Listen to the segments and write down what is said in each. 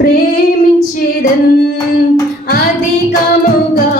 ప్రేమించేదన్. అధికముగా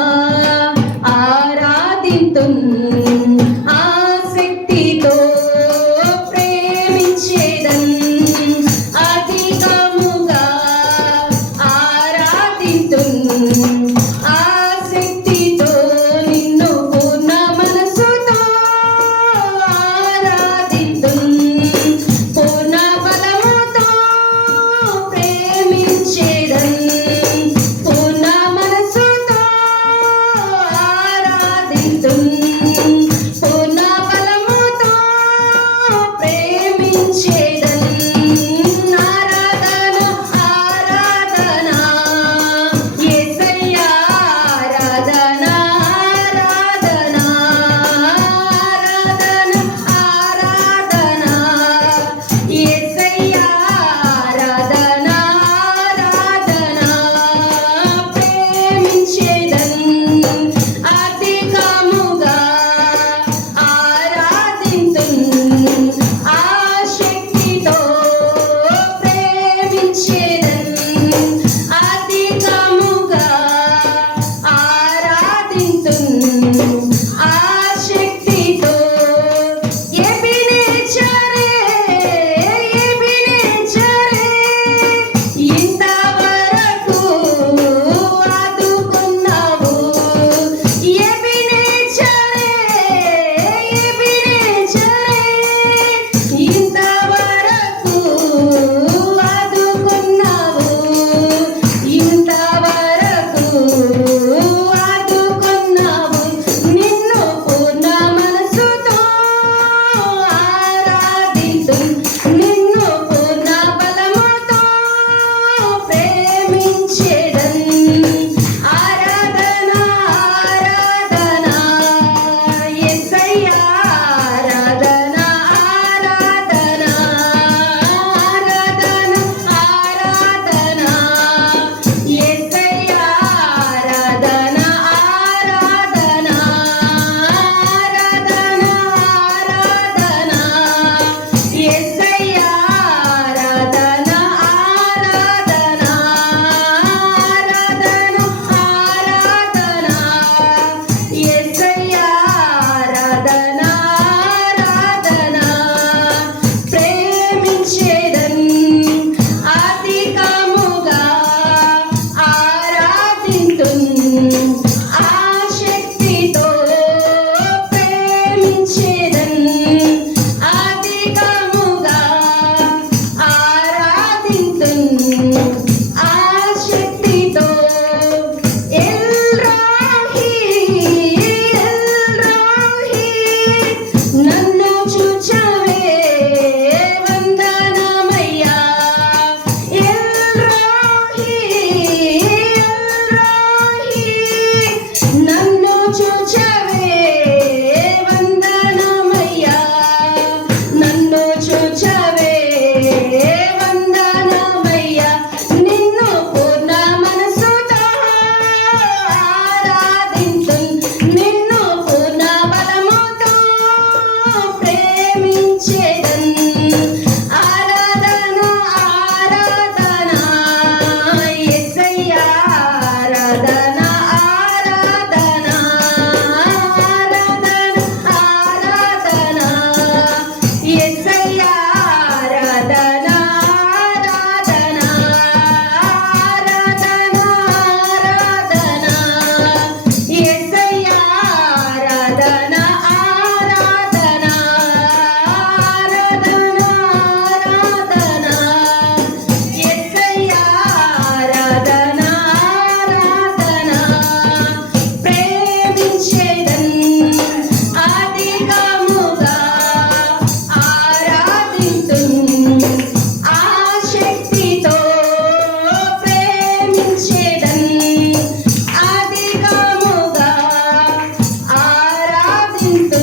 চিন্ত